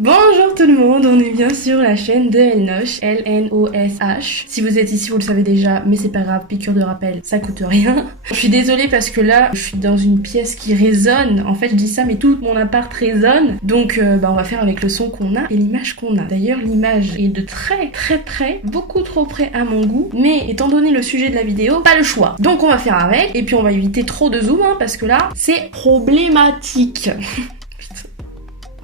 Bonjour tout le monde, on est bien sur la chaîne de Elnosh, L-N-O-S-H. Si vous êtes ici, vous le savez déjà, mais c'est pas grave, piqûre de rappel, ça coûte rien. Je suis désolée parce que là, je suis dans une pièce qui résonne. En fait, je dis ça, mais tout mon appart résonne. Donc, on va faire avec le son qu'on a et l'image qu'on a. D'ailleurs, l'image est de très très près, beaucoup trop près à mon goût. Mais étant donné le sujet de la vidéo, pas le choix. Donc, on va faire avec, et puis on va éviter trop de zoom, parce que là, c'est problématique.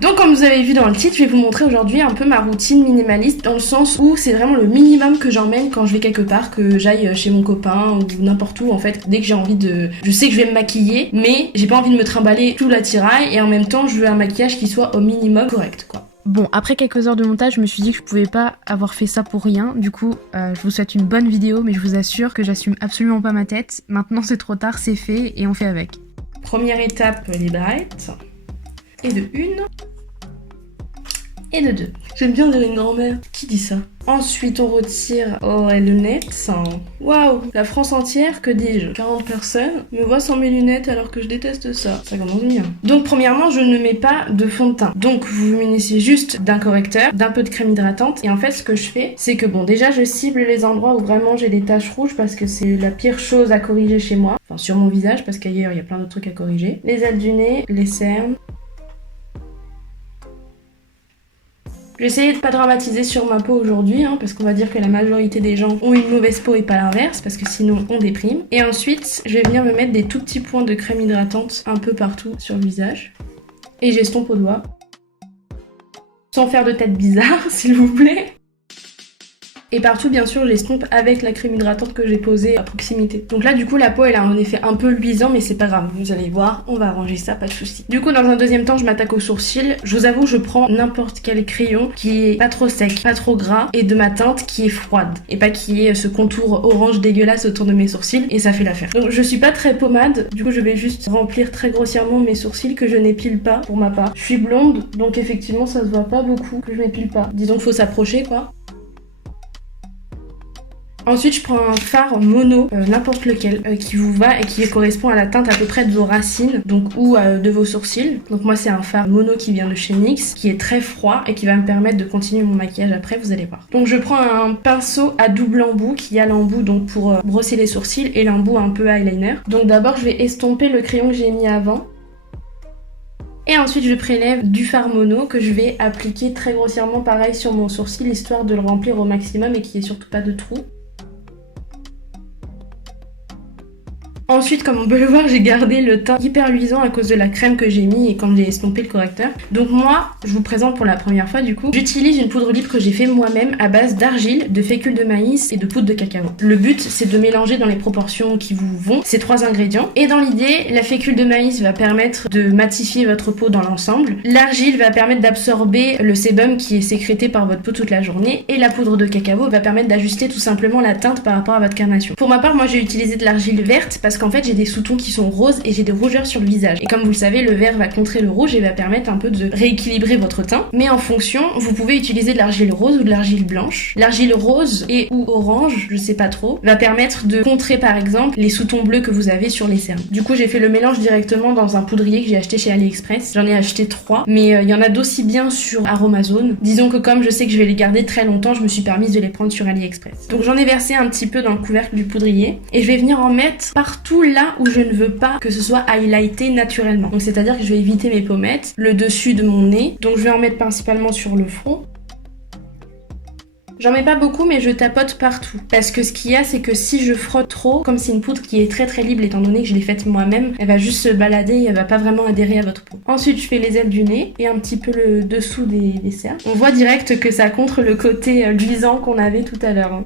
Donc comme vous avez vu dans le titre, je vais vous montrer aujourd'hui un peu ma routine minimaliste dans le sens où c'est vraiment le minimum que j'emmène quand je vais quelque part, que j'aille chez mon copain ou n'importe où en fait. Dès que j'ai envie de... Je sais que je vais me maquiller, mais j'ai pas envie de me trimballer tout l'attirail et en même temps je veux un maquillage qui soit au minimum correct quoi. Bon, après quelques heures de montage, je me suis dit que je pouvais pas avoir fait ça pour rien. Du coup, je vous souhaite une bonne vidéo, mais je vous assure que j'assume absolument pas ma tête. Maintenant c'est trop tard, c'est fait et on fait avec. Première étape, les barrettes. Et de une. Et de deux. J'aime bien dire une grand-mère. Qui dit ça? Ensuite, on retire les lunettes. Waouh, la France entière, que dis-je? 40 personnes me voient sans mes lunettes alors que je déteste ça. Ça commence bien. Donc, premièrement, je ne mets pas de fond de teint. Donc, vous vous munissez juste d'un correcteur, d'un peu de crème hydratante. Et en fait, ce que je fais, c'est que bon, déjà, je cible les endroits où vraiment j'ai des taches rouges parce que c'est la pire chose à corriger chez moi. Enfin, sur mon visage, parce qu'ailleurs, il y a plein d'autres trucs à corriger. Les ailes du nez, les cernes. J'ai essayé de pas dramatiser sur ma peau aujourd'hui, parce qu'on va dire que la majorité des gens ont une mauvaise peau et pas l'inverse, parce que sinon on déprime. Et ensuite, je vais venir me mettre des tout petits points de crème hydratante un peu partout sur le visage. Et j'estompe au doigt. Sans faire de tête bizarre, s'il vous plaît. Et partout, bien sûr, j'estompe avec la crème hydratante que j'ai posée à proximité. Donc là, du coup, la peau, elle a un effet un peu luisant, mais c'est pas grave. Vous allez voir, on va arranger ça, pas de souci. Du coup, dans un deuxième temps, je m'attaque aux sourcils. Je vous avoue, je prends n'importe quel crayon qui est pas trop sec, pas trop gras, et de ma teinte qui est froide. Et pas qui ait ce contour orange dégueulasse autour de mes sourcils, et ça fait l'affaire. Donc je suis pas très pommade, du coup, je vais juste remplir très grossièrement mes sourcils que je n'épile pas pour ma part. Je suis blonde, donc effectivement, ça se voit pas beaucoup que je m'épile pas. Disons qu'il faut s'approcher, quoi. Ensuite, je prends un fard mono, n'importe lequel, qui vous va et qui correspond à la teinte à peu près de vos racines, donc ou de vos sourcils. Donc moi, c'est un fard mono qui vient de chez NYX, qui est très froid et qui va me permettre de continuer mon maquillage après, vous allez voir. Donc je prends un pinceau à double embout, qui a l'embout donc pour brosser les sourcils et l'embout un peu eyeliner. Donc d'abord, je vais estomper le crayon que j'ai mis avant. Et ensuite, je prélève du fard mono que je vais appliquer très grossièrement pareil sur mon sourcil, histoire de le remplir au maximum et qu'il n'y ait surtout pas de trous. Ensuite, comme on peut le voir, j'ai gardé le teint hyper luisant à cause de la crème que j'ai mis et quand j'ai estompé le correcteur. Donc moi, je vous présente pour la première fois du coup, j'utilise une poudre libre que j'ai fait moi-même à base d'argile, de fécule de maïs et de poudre de cacao. Le but, c'est de mélanger dans les proportions qui vous vont ces trois ingrédients. Et dans l'idée, la fécule de maïs va permettre de matifier votre peau dans l'ensemble. L'argile va permettre d'absorber le sébum qui est sécrété par votre peau toute la journée. Et la poudre de cacao va permettre d'ajuster tout simplement la teinte par rapport à votre carnation. Pour ma part, moi j'ai utilisé de l'argile verte parce qu'en fait j'ai des sous-tons qui sont roses et j'ai des rougeurs sur le visage. Et comme vous le savez, le vert va contrer le rouge et va permettre un peu de rééquilibrer votre teint. Mais en fonction, vous pouvez utiliser de l'argile rose ou de l'argile blanche. L'argile rose et ou orange, je sais pas trop, va permettre de contrer par exemple les sous-tons bleus que vous avez sur les cernes. Du coup, j'ai fait le mélange directement dans un poudrier que j'ai acheté chez AliExpress. J'en ai acheté 3, mais il y en a d'aussi bien sur Aromazone. Disons que comme je sais que je vais les garder très longtemps, je me suis permise de les prendre sur AliExpress. Donc j'en ai versé un petit peu dans le couvercle du poudrier et je vais venir en mettre partout là où je ne veux pas que ce soit highlighté naturellement. Donc c'est-à-dire que je vais éviter mes pommettes, le dessus de mon nez. Donc je vais en mettre principalement sur le front. J'en mets pas beaucoup mais je tapote partout. Parce que ce qu'il y a c'est que si je frotte trop, comme c'est une poudre qui est très très libre étant donné que je l'ai faite moi-même, elle va juste se balader et elle va pas vraiment adhérer à votre peau. Ensuite je fais les ailes du nez et un petit peu le dessous des cernes. On voit direct que ça contre le côté luisant qu'on avait tout à l'heure.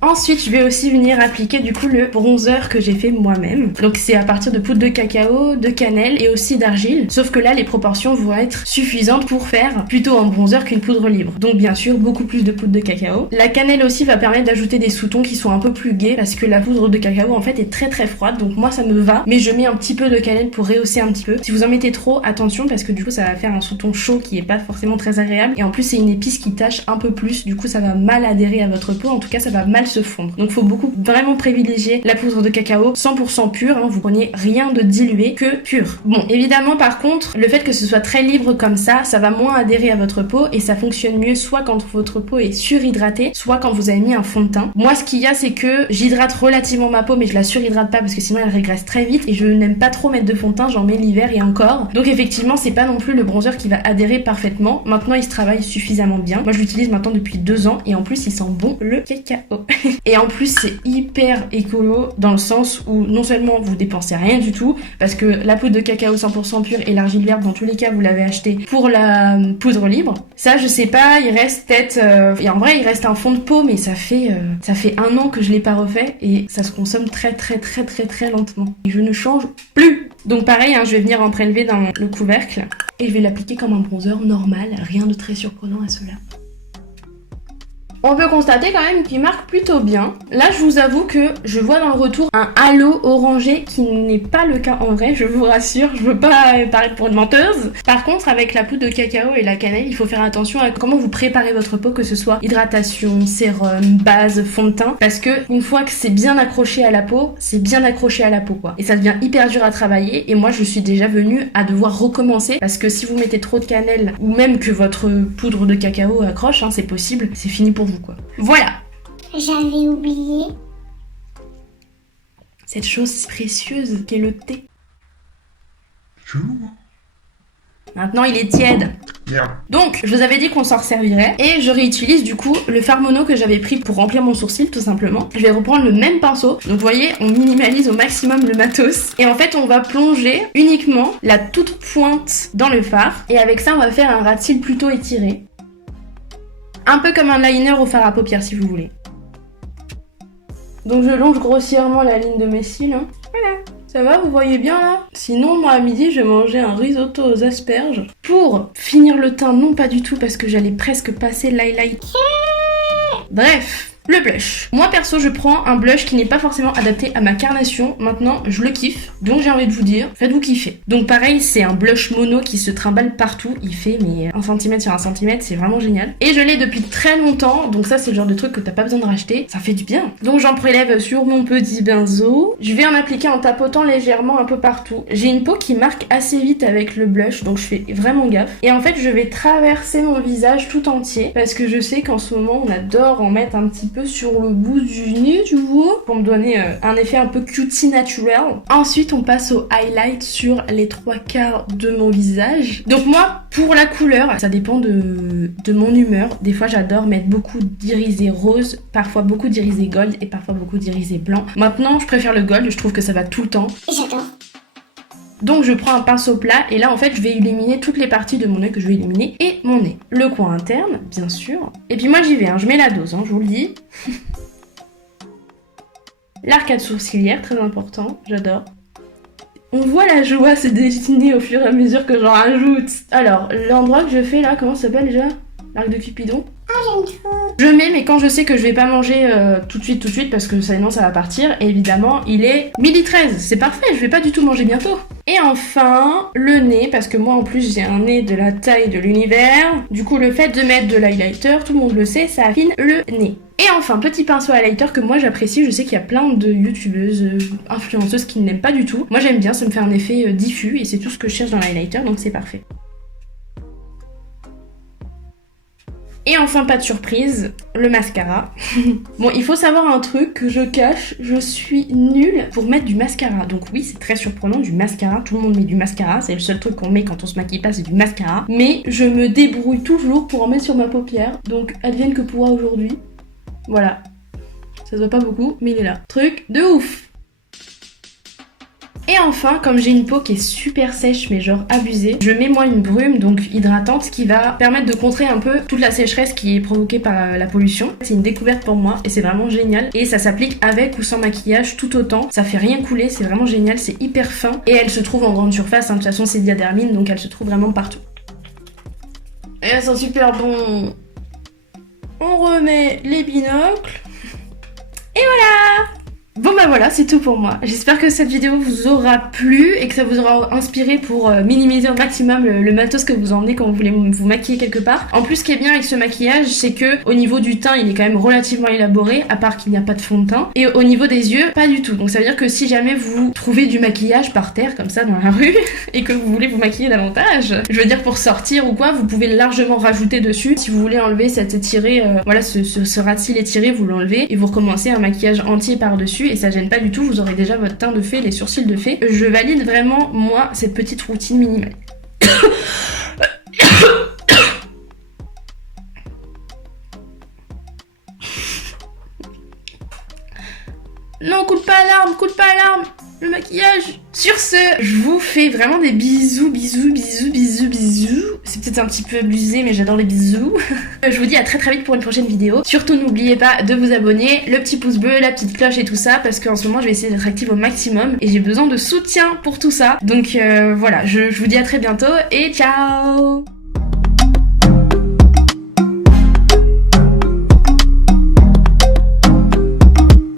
Ensuite, je vais aussi venir appliquer du coup le bronzer que j'ai fait moi-même. Donc c'est à partir de poudre de cacao, de cannelle et aussi d'argile. Sauf que là, les proportions vont être suffisantes pour faire plutôt un bronzer qu'une poudre libre. Donc bien sûr, beaucoup plus de poudre de cacao. La cannelle aussi va permettre d'ajouter des sous-tons qui sont un peu plus gais parce que la poudre de cacao en fait est très très froide. Donc moi ça me va, mais je mets un petit peu de cannelle pour rehausser un petit peu. Si vous en mettez trop, attention parce que du coup ça va faire un sous-ton chaud qui est pas forcément très agréable. Et en plus c'est une épice qui tâche un peu plus. Du coup ça va mal adhérer à votre peau. En tout cas ça va mal se fondre. Donc faut beaucoup vraiment privilégier la poudre de cacao 100% pure, hein, vous prenez rien de dilué que pur. Bon, évidemment par contre, le fait que ce soit très libre comme ça va moins adhérer à votre peau et ça fonctionne mieux soit quand votre peau est surhydratée, soit quand vous avez mis un fond de teint. Moi ce qu'il y a c'est que j'hydrate relativement ma peau mais je la surhydrate pas parce que sinon elle régresse très vite et je n'aime pas trop mettre de fond de teint, j'en mets l'hiver et encore. Donc effectivement c'est pas non plus le bronzer qui va adhérer parfaitement. Maintenant il se travaille suffisamment bien. Moi je l'utilise maintenant depuis 2 ans et en plus il sent bon le cacao. Et en plus c'est hyper écolo dans le sens où non seulement vous dépensez rien du tout parce que la poudre de cacao 100% pure et l'argile verte dans tous les cas vous l'avez acheté pour la poudre libre. Ça je sais pas, il reste peut-être et en vrai il reste un fond de peau mais ça fait 1 an que je l'ai pas refait et ça se consomme très lentement. Et je ne change plus. Donc pareil, hein, je vais venir en prélever dans le couvercle et je vais l'appliquer comme un bronzer normal, rien de très surprenant à cela. On peut constater quand même qu'il marque plutôt bien. Là, je vous avoue que je vois dans le retour un halo orangé qui n'est pas le cas en vrai, je vous rassure, je veux pas paraître pour une menteuse. Par contre, avec la poudre de cacao et la cannelle, il faut faire attention à comment vous préparez votre peau, que ce soit hydratation, sérum, base, fond de teint, parce que une fois que c'est bien accroché à la peau, c'est bien accroché à la peau quoi. Et ça devient hyper dur à travailler et moi je suis déjà venue à devoir recommencer parce que si vous mettez trop de cannelle ou même que votre poudre de cacao accroche, hein, c'est possible, c'est fini pour vous quoi. Voilà. J'avais oublié. Cette chose précieuse qu'est le thé. Chelou, hein. Maintenant il est tiède. Merde. Donc je vous avais dit qu'on s'en servirait et je réutilise du coup le fard mono que j'avais pris pour remplir mon sourcil tout simplement. Je vais reprendre le même pinceau. Donc vous voyez, on minimalise au maximum le matos. Et en fait on va plonger uniquement la toute pointe dans le fard. Et avec ça on va faire un ras de cils plutôt étiré. Un peu comme un liner au fard à paupières si vous voulez. Donc je longe grossièrement la ligne de mes cils. Hein. Voilà. Ça va, vous voyez bien là? Sinon, moi à midi, je vais manger un risotto aux asperges. Pour finir le teint, non pas du tout parce que j'allais presque passer l'highlight. Bref. Le blush. Moi perso je prends un blush qui n'est pas forcément adapté à ma carnation. Maintenant je le kiffe. Donc j'ai envie de vous dire, faites-vous kiffer. Donc pareil c'est un blush mono qui se trimballe partout. Il fait mais 1 cm sur 1 cm, c'est vraiment génial. Et je l'ai depuis très longtemps. Donc ça c'est le genre de truc que t'as pas besoin de racheter. Ça fait du bien. Donc j'en prélève sur mon petit benzo. Je vais en appliquer en tapotant légèrement un peu partout. J'ai une peau qui marque assez vite avec le blush. Donc je fais vraiment gaffe. Et en fait je vais traverser mon visage tout entier. Parce que je sais qu'en ce moment on adore en mettre un petit peu sur le bout du nez, tu vois, pour me donner un effet un peu cutie naturel. Ensuite, on passe au highlight sur les 3/4 de mon visage. Donc moi, pour la couleur, ça dépend de mon humeur. Des fois, j'adore mettre beaucoup d'irisé rose, parfois beaucoup d'irisé gold et parfois beaucoup d'irisé blanc. Maintenant, je préfère le gold, je trouve que ça va tout le temps. J'adore. Donc je prends un pinceau plat et là en fait je vais éliminer toutes les parties de mon œil que je vais éliminer et mon nez. Le coin interne, bien sûr. Et puis moi j'y vais, hein, je mets la dose, hein, je vous le dis. L'arcade sourcilière, très important, j'adore. On voit la joie se dessiner au fur et à mesure que j'en rajoute. Alors, l'endroit que je fais là, comment ça s'appelle déjà? L'arc de Cupidon. Ah, j'aime trop. Je mets, mais quand je sais que je vais pas manger tout de suite, parce que sinon ça va partir, et évidemment, il est 12h13, c'est parfait, je vais pas du tout manger bientôt. Et enfin, le nez, parce que moi en plus j'ai un nez de la taille de l'univers, du coup le fait de mettre de l'highlighter, tout le monde le sait, ça affine le nez. Et enfin, petit pinceau highlighter que moi j'apprécie, je sais qu'il y a plein de youtubeuses, influenceuses qui ne l'aiment pas du tout. Moi j'aime bien, ça me fait un effet diffus, et c'est tout ce que je cherche dans l'highlighter, donc c'est parfait. Et enfin, pas de surprise, le mascara. Bon, il faut savoir un truc que je cache, je suis nulle pour mettre du mascara. Donc oui, c'est très surprenant, du mascara, tout le monde met du mascara, c'est le seul truc qu'on met quand on se maquille pas, c'est du mascara. Mais je me débrouille toujours pour en mettre sur ma paupière, donc advienne que pourra aujourd'hui. Voilà. Ça se voit pas beaucoup, mais il est là. Truc de ouf! Et enfin, comme j'ai une peau qui est super sèche mais genre abusée, je mets moi une brume donc hydratante qui va permettre de contrer un peu toute la sécheresse qui est provoquée par la pollution. C'est une découverte pour moi et c'est vraiment génial. Et ça s'applique avec ou sans maquillage tout autant. Ça fait rien couler, c'est vraiment génial, c'est hyper fin. Et elle se trouve en grande surface, hein. De toute façon c'est Diadermine donc elle se trouve vraiment partout. Et elles sont super bon. On remet les binocles. Et voilà! Bon bah voilà, c'est tout pour moi. J'espère que cette vidéo vous aura plu et que ça vous aura inspiré pour minimiser au maximum le matos que vous emmenez quand vous voulez vous maquiller quelque part. En plus, ce qui est bien avec ce maquillage, c'est que au niveau du teint, il est quand même relativement élaboré, à part qu'il n'y a pas de fond de teint. Et au niveau des yeux, pas du tout. Donc ça veut dire que si jamais vous trouvez du maquillage par terre, comme ça, dans la rue, et que vous voulez vous maquiller davantage, je veux dire pour sortir ou quoi, vous pouvez largement rajouter dessus. Si vous voulez enlever cet étiré, voilà, ce ras de cils étiré, vous l'enlevez et vous recommencez un maquillage entier par-dessus et ça gêne pas du tout, vous aurez déjà votre teint de fée, les sourcils de fée. Je valide vraiment, moi, cette petite routine minimale. Non, coupe pas l'arme, le maquillage. Sur ce, je vous fais vraiment des bisous. C'est peut-être un petit peu abusé, mais j'adore les bisous. Je vous dis à très vite pour une prochaine vidéo. Surtout, n'oubliez pas de vous abonner, le petit pouce bleu, la petite cloche et tout ça, parce qu'en ce moment, je vais essayer d'être active au maximum et j'ai besoin de soutien pour tout ça. Donc voilà, je vous dis à très bientôt et ciao!